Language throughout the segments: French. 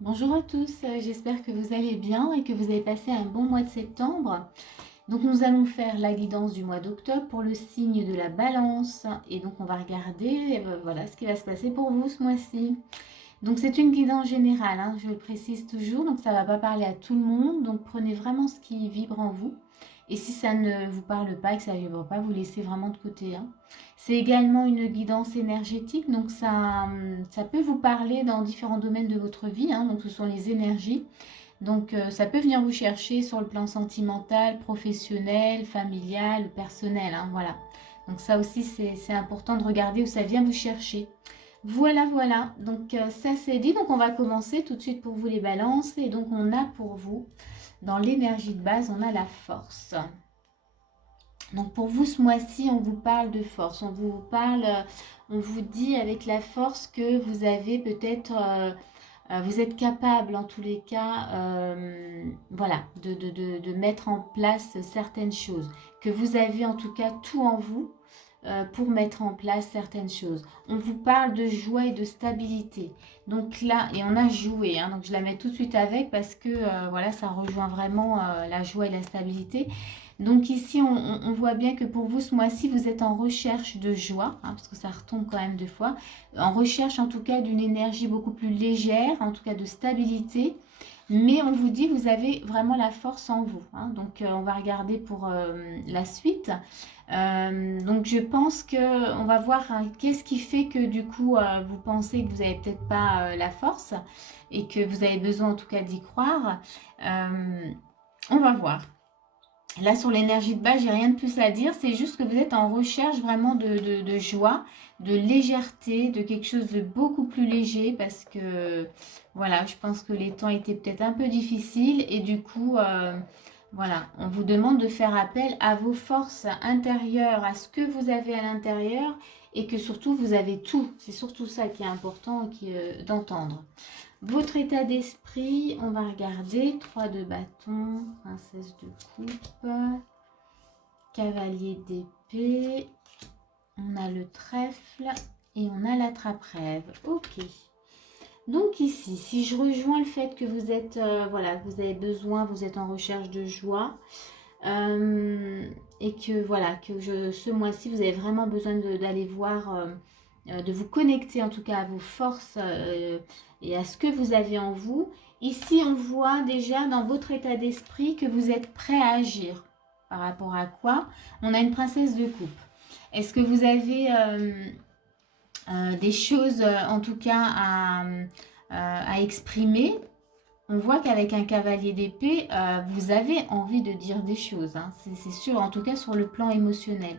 Bonjour à tous, j'espère que vous allez bien et que vous avez passé un bon mois de septembre. Donc nous allons faire la guidance du mois d'octobre pour le signe de la balance et donc on va regarder voilà ce qui va se passer pour vous ce mois-ci. Donc c'est une guidance générale, hein, je le précise toujours, donc ça ne va pas parler à tout le monde, donc prenez vraiment ce qui vibre en vous. Et si ça ne vous parle pas et que ça ne vibre pas, vous laissez vraiment de côté, hein. C'est également une guidance énergétique, donc ça peut vous parler dans différents domaines de votre vie, hein, donc ce sont les énergies. Donc ça peut venir vous chercher sur le plan sentimental, professionnel, familial, personnel, hein, voilà. Donc ça aussi c'est important de regarder où ça vient vous chercher. Voilà, voilà. Donc ça c'est dit. Donc on va commencer tout de suite pour vous les balances. Et donc on a pour vous, dans l'énergie de base, on a la force. Donc pour vous ce mois-ci, on vous parle de force. On vous parle, on vous dit avec la force que vous avez peut-être, vous êtes capable en tous les cas, voilà, de mettre en place certaines choses. Que vous avez en tout cas tout en vous pour mettre en place certaines choses. On vous parle de joie et de stabilité. Donc là, et on a joué, hein, donc je la mets tout de suite avec parce que voilà, ça rejoint vraiment la joie et la stabilité. Donc ici, on voit bien que pour vous, ce mois-ci, vous êtes en recherche de joie, hein, parce que ça retombe quand même deux fois, en recherche en tout cas d'une énergie beaucoup plus légère, en tout cas de stabilité. Mais on vous dit, vous avez vraiment la force en vous, hein. Donc on va regarder pour la suite. Donc je pense que on va voir hein, qu'est-ce qui fait que du coup vous pensez que vous n'avez peut-être pas la force et que vous avez besoin en tout cas d'y croire. Euh, on va voir. Là, sur l'énergie de base, j'ai rien de plus à dire. C'est juste que vous êtes en recherche vraiment de joie, de légèreté, de quelque chose de beaucoup plus léger parce que, voilà, je pense que les temps étaient peut-être un peu difficiles et du coup, voilà, on vous demande de faire appel à vos forces intérieures, à ce que vous avez à l'intérieur et que surtout vous avez tout. C'est surtout ça qui est important d'entendre. Votre état d'esprit, on va regarder. 3 de bâton, princesse de coupe, cavalier d'épée, on a le trèfle et on a la trappe-rêve. Ok. Donc ici, si je rejoins le fait que vous êtes, voilà, vous avez besoin, vous êtes en recherche de joie, et que voilà, ce mois-ci, vous avez vraiment besoin d'aller voir, de vous connecter en tout cas à vos forces et à ce que vous avez en vous. Ici, on voit déjà dans votre état d'esprit que vous êtes prêt à agir. Par rapport à quoi? On a une princesse de coupe. Est-ce que vous avez des choses en tout cas à exprimer? On voit qu'avec un cavalier d'épée, vous avez envie de dire des choses, hein. C'est sûr, en tout cas sur le plan émotionnel.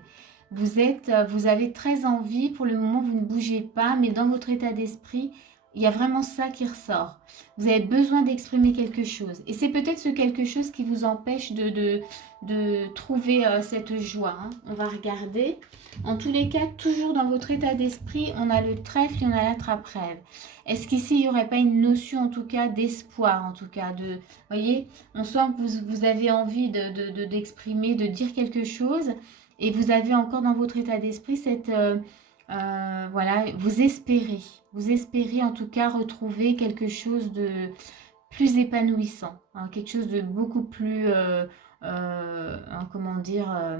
Vous avez très envie, pour le moment vous ne bougez pas, mais dans votre état d'esprit, il y a vraiment ça qui ressort. Vous avez besoin d'exprimer quelque chose. Et c'est peut-être ce quelque chose qui vous empêche de trouver cette joie, hein. On va regarder. En tous les cas, toujours dans votre état d'esprit, on a le trèfle et on a la trappe-rêve. Est-ce qu'ici, il n'y aurait pas une notion, en tout cas, d'espoir, en tout cas, voyez, on sent que vous avez envie d'exprimer, de dire quelque chose, et vous avez encore dans votre état d'esprit cette, voilà, vous espérez en tout cas retrouver quelque chose de plus épanouissant, hein, quelque chose de beaucoup plus, comment dire,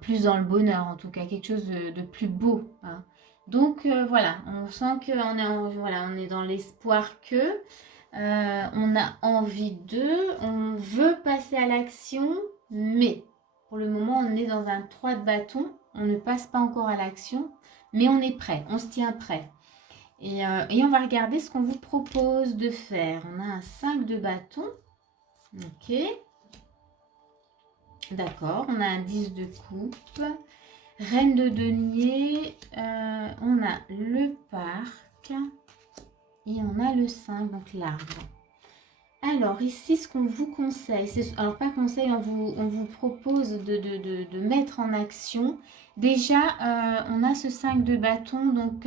plus dans le bonheur en tout cas, quelque chose de plus beau, hein. Donc voilà, on sent qu'on est, voilà, on est dans l'espoir que, on a envie on veut passer à l'action, mais pour le moment on est dans un 3 de bâton, on ne passe pas encore à l'action, mais on est prêt, on se tient prêt. Et on va regarder ce qu'on vous propose de faire. On a un 5 de bâton. Ok. D'accord. On a un 10 de coupe. Reine de denier. On a le parc. Et on a le 5, donc l'arbre. Alors ici, ce qu'on vous conseille, alors pas conseil, on vous propose de mettre en action. Déjà, on a ce 5 de bâton, donc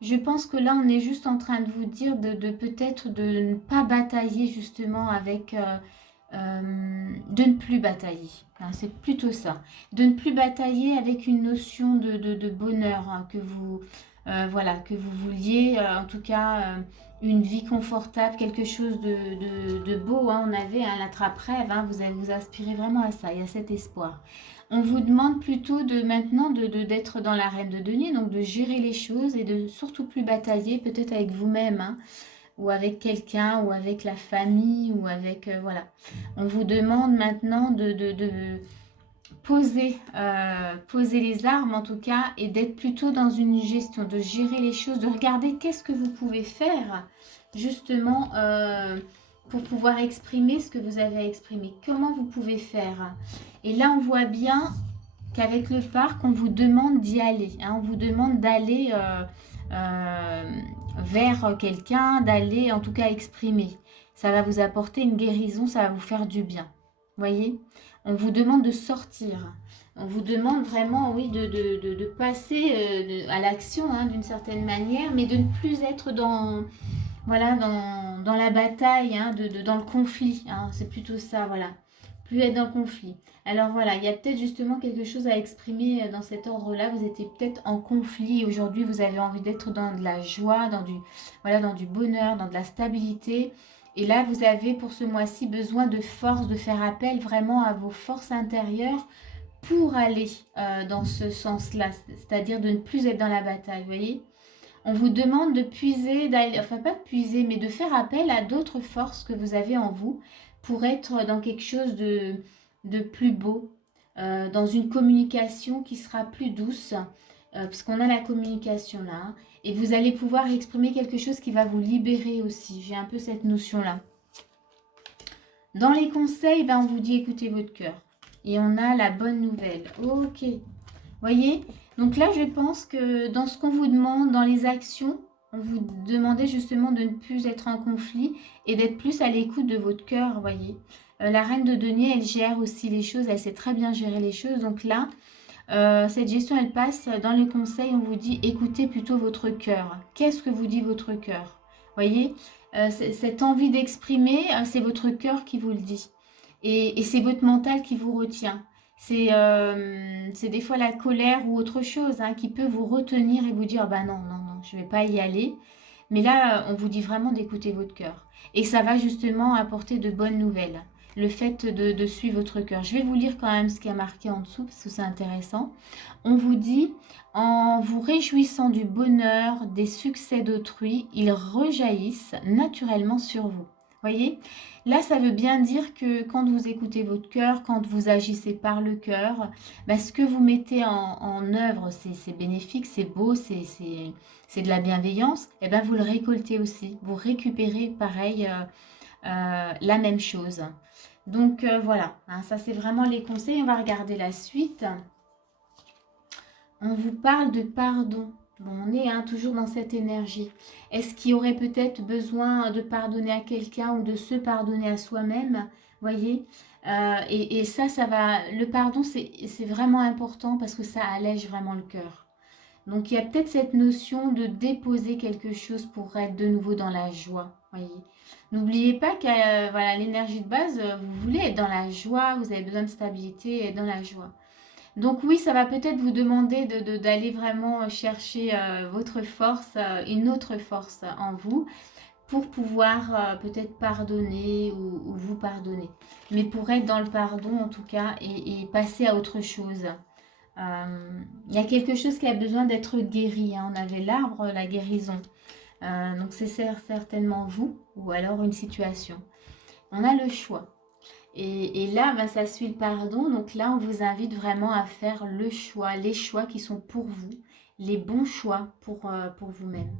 je pense que là, on est juste en train de vous dire de peut-être de ne pas batailler justement avec, de ne plus batailler, hein, c'est plutôt ça. De ne plus batailler avec une notion de bonheur, hein, que vous, voilà, que vous vouliez, en tout cas une vie confortable, quelque chose de beau. Hein. On avait un attrape-rêve, hein. Vous allez vous aspirer vraiment à ça, il y a cet espoir. On vous demande plutôt de maintenant d'être dans la reine de denier, donc de gérer les choses et de surtout plus batailler, peut-être avec vous-même, hein, ou avec quelqu'un, ou avec la famille, ou avec... voilà. On vous demande maintenant de poser les armes en tout cas, et d'être plutôt dans une gestion, de gérer les choses, de regarder qu'est-ce que vous pouvez faire justement pour pouvoir exprimer ce que vous avez à exprimer. Comment vous pouvez faire. Et là, on voit bien qu'avec le parc, on vous demande d'y aller. Hein, on vous demande d'aller vers quelqu'un, d'aller en tout cas exprimer. Ça va vous apporter une guérison, ça va vous faire du bien. Voyez, on vous demande de sortir. On vous demande vraiment, oui, de passer à l'action, hein, d'une certaine manière, mais de ne plus être dans, voilà, dans la bataille, hein, dans le conflit. Hein, c'est plutôt ça, voilà. Plus être dans le conflit. Alors voilà, il y a peut-être justement quelque chose à exprimer dans cet ordre-là. Vous étiez peut-être en conflit et aujourd'hui vous avez envie d'être dans de la joie, voilà, dans du bonheur, dans de la stabilité. Et là, vous avez pour ce mois-ci besoin de force, de faire appel vraiment à vos forces intérieures pour aller dans ce sens-là, c'est-à-dire de ne plus être dans la bataille, vous voyez. On vous demande de puiser, enfin pas de puiser, mais de faire appel à d'autres forces que vous avez en vous pour être dans quelque chose de plus beau, dans une communication qui sera plus douce, puisqu'on a la communication là, hein, et vous allez pouvoir exprimer quelque chose qui va vous libérer aussi. J'ai un peu cette notion-là. Dans les conseils, ben, on vous dit écoutez votre cœur. Et on a la bonne nouvelle. Ok. Voyez? Donc là, je pense que dans ce qu'on vous demande, dans les actions, on vous demandait justement de ne plus être en conflit et d'être plus à l'écoute de votre cœur, voyez. La reine de denier, elle gère aussi les choses, elle sait très bien gérer les choses. Donc là, cette gestion, elle passe dans les conseils, on vous dit écoutez plutôt votre cœur. Qu'est-ce que vous dit votre cœur? Voyez, cette envie d'exprimer, c'est votre cœur qui vous le dit. Et c'est votre mental qui vous retient. C'est des fois la colère ou autre chose, hein, qui peut vous retenir et vous dire bah non, non, non, je ne vais pas y aller. Mais là, on vous dit vraiment d'écouter votre cœur. Et ça va justement apporter de bonnes nouvelles. Le fait de suivre votre cœur. Je vais vous lire quand même ce qui est marqué en dessous parce que c'est intéressant. On vous dit, en vous réjouissant du bonheur, des succès d'autrui, ils rejaillissent naturellement sur vous. Voyez, là, ça veut bien dire que quand vous écoutez votre cœur, quand vous agissez par le cœur, bah, ce que vous mettez en œuvre, c'est bénéfique, c'est beau, c'est de la bienveillance, et ben vous le récoltez aussi. Vous récupérez pareil la même chose. Donc voilà, hein, ça c'est vraiment les conseils. On va regarder la suite. On vous parle de pardon. Bon, on est toujours dans cette énergie. Est-ce qu'il y aurait peut-être besoin de pardonner à quelqu'un ou de se pardonner à soi-même? Voyez, et ça va. Le pardon, c'est vraiment important parce que ça allège vraiment le cœur. Donc il y a peut-être cette notion de déposer quelque chose pour être de nouveau dans la joie. Voyez. N'oubliez pas que voilà, l'énergie de base, vous voulez être dans la joie, vous avez besoin de stabilité et être dans la joie. Donc oui, ça va peut-être vous demander d'aller vraiment chercher votre force, une autre force en vous, pour pouvoir peut-être pardonner ou vous pardonner. Mais pour être dans le pardon en tout cas et passer à autre chose. Il y a quelque chose qui a besoin d'être guéri. Hein. On avait l'arbre, la guérison. Donc c'est certainement vous ou alors une situation. On a le choix. Et là, ben, ça suit le pardon. Donc là, on vous invite vraiment à faire le choix, les choix qui sont pour vous, les bons choix pour vous-même.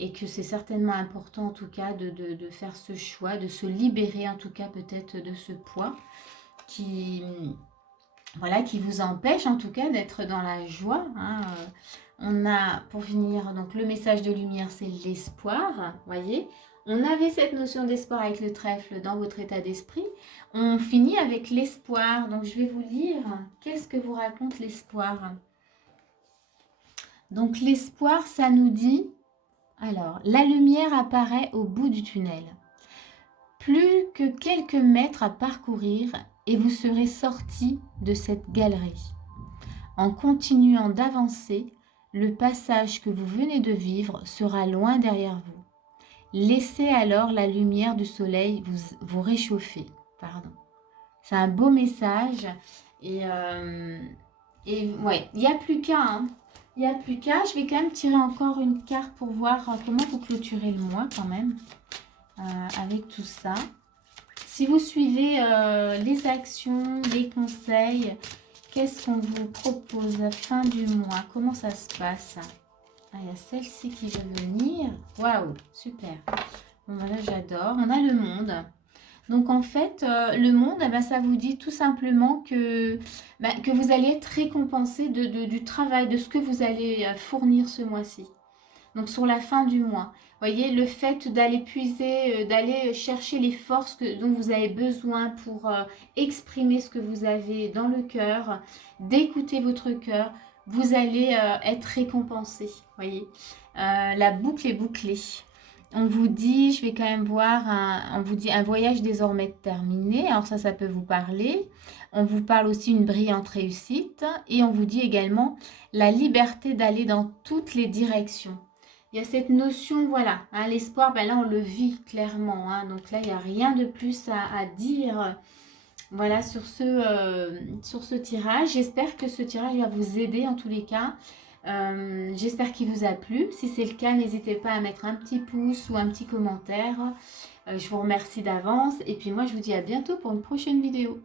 Et que c'est certainement important en tout cas de faire ce choix, de se libérer en tout cas peut-être de ce poids qui vous empêche en tout cas d'être dans la joie. Hein. On a, pour finir, donc le message de lumière, c'est l'espoir, voyez. On avait cette notion d'espoir avec le trèfle dans votre état d'esprit. On finit avec l'espoir. Donc, je vais vous lire. Qu'est-ce que vous raconte l'espoir? Donc, l'espoir, ça nous dit... Alors, la lumière apparaît au bout du tunnel. Plus que quelques mètres à parcourir et vous serez sorti de cette galerie. En continuant d'avancer, le passage que vous venez de vivre sera loin derrière vous. Laissez alors la lumière du soleil vous réchauffer. Pardon. C'est un beau message. Et ouais, il n'y a plus qu'à. Hein. Il n'y a plus qu'à. Je vais quand même tirer encore une carte pour voir comment vous clôturez le mois quand même. Avec tout ça. Si vous suivez les actions, les conseils, qu'est-ce qu'on vous propose à la fin du mois? Comment ça se passe? Ah, il y a celle-ci qui veut venir. Waouh, super. Bon, voilà, j'adore. On a le monde. Donc, en fait, le monde, eh ben, ça vous dit tout simplement que vous allez être récompensé du travail, de ce que vous allez fournir ce mois-ci. Donc, sur la fin du mois. Voyez, le fait d'aller puiser, d'aller chercher les forces dont vous avez besoin pour exprimer ce que vous avez dans le cœur, d'écouter votre cœur, vous allez être récompensé. Voyez, la boucle est bouclée. On vous dit, je vais quand même voir, on vous dit un voyage désormais terminé. Alors ça peut vous parler. On vous parle aussi une brillante réussite. Et on vous dit également la liberté d'aller dans toutes les directions. Il y a cette notion, voilà, hein, l'espoir, ben là on le vit clairement. Hein, donc là, il n'y a rien de plus à dire. Voilà, sur ce tirage. J'espère que ce tirage va vous aider en tous les cas. J'espère qu'il vous a plu. Si c'est le cas, n'hésitez pas à mettre un petit pouce ou un petit commentaire. Je vous remercie d'avance. Et puis moi, je vous dis à bientôt pour une prochaine vidéo.